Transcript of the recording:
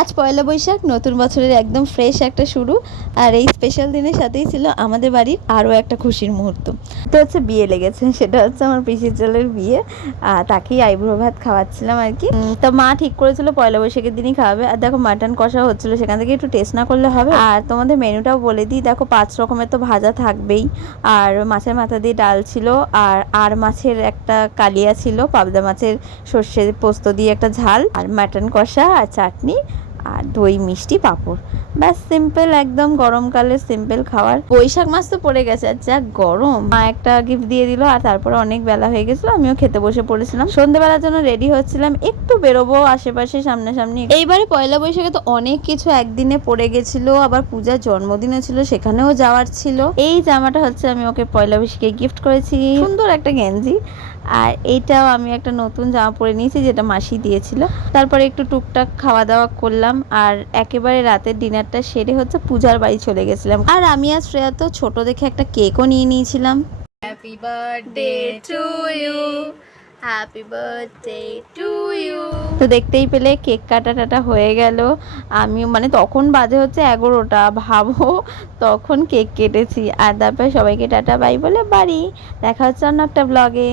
আজ পয়লা বৈশাখ, নতুন বছরের একদম ফ্রেশ একটা শুরু। আর এই স্পেশাল দিনের সাথেই ছিল আমাদের বাড়ির আরও একটা খুশির মুহূর্ত। তো হচ্ছে বিয়ে লেগেছে, সেটা হচ্ছে আমার পিসির ছেলের বিয়ে। তাকেই আইবুড়ো ভাত খাওয়াচ্ছিলাম আর কি। তো মা ঠিক করেছিল পয়লা বৈশাখের দিনই খাওয়াবে। আর দেখো মাটন কষা হচ্ছিল, সেখান থেকে একটু টেস্ট না করলে হবে। আর তোমাদের মেনুটাও বলে দিই, দেখো 5 রকমের তো ভাজা থাকবেই। আর মাছের মাথা দিয়ে ডাল ছিল, আর মাছের একটা কালিয়া ছিল, পাবদা মাছের সর্ষে পোস্ত দিয়ে একটা ঝাল, আর মাটন কষা আর চাটনি, আর দই মিষ্টি পাঁপড়। ব্যাস, সিম্পল একদম গরমকালে সিম্পল খাবার। বৈশাখ মাস তো পড়ে গেছে, আর যা গরম। মা একটা গিফট দিয়ে দিল, আর তারপরে অনেক বেলা হয়ে গেছিল, আমিও খেতে বসে পড়েছিলাম। সন্ধ্যেবেলার জন্য রেডি হচ্ছিলাম, একটু বেরোবো আশেপাশে সামনাসামনি। এইবারে পয়লা বৈশাখে তো অনেক কিছু একদিনে পড়ে গেছিল, আবার পূজার জন্মদিনও ছিল, সেখানেও যাওয়ার ছিল। এই জামাটা হচ্ছে আমি ওকে পয়লা বৈশাখে গিফট করেছি, সুন্দর একটা গেঞ্জি। আর এইটাও আমি একটা নতুন জামা পরে নিয়েছি, যেটা মাসি দিয়েছিল। তারপরে একটু টুকটাক খাওয়া দাওয়া করলাম, আর একেবারে রাতের ডিনারটা সেরে হচ্ছে পূজার বাড়ি চলে গেছিলাম। আর আমি আর শ্রেয়া তো ছোট দেখে একটা কেকও নিয়ে নিয়েছিলাম। Happy birthday to you, happy birthday to you. তো দেখতেই পেলে কেক কাটা হয়ে গেল। আমি মানে তখন বাজে হচ্ছে 11টা, ভাবো তখন কেক কেটেছি। আর তারপরে সবাইকে টাটা বাই বলে বাড়ি। দেখা হচ্ছে অন্য একটা ব্লগে।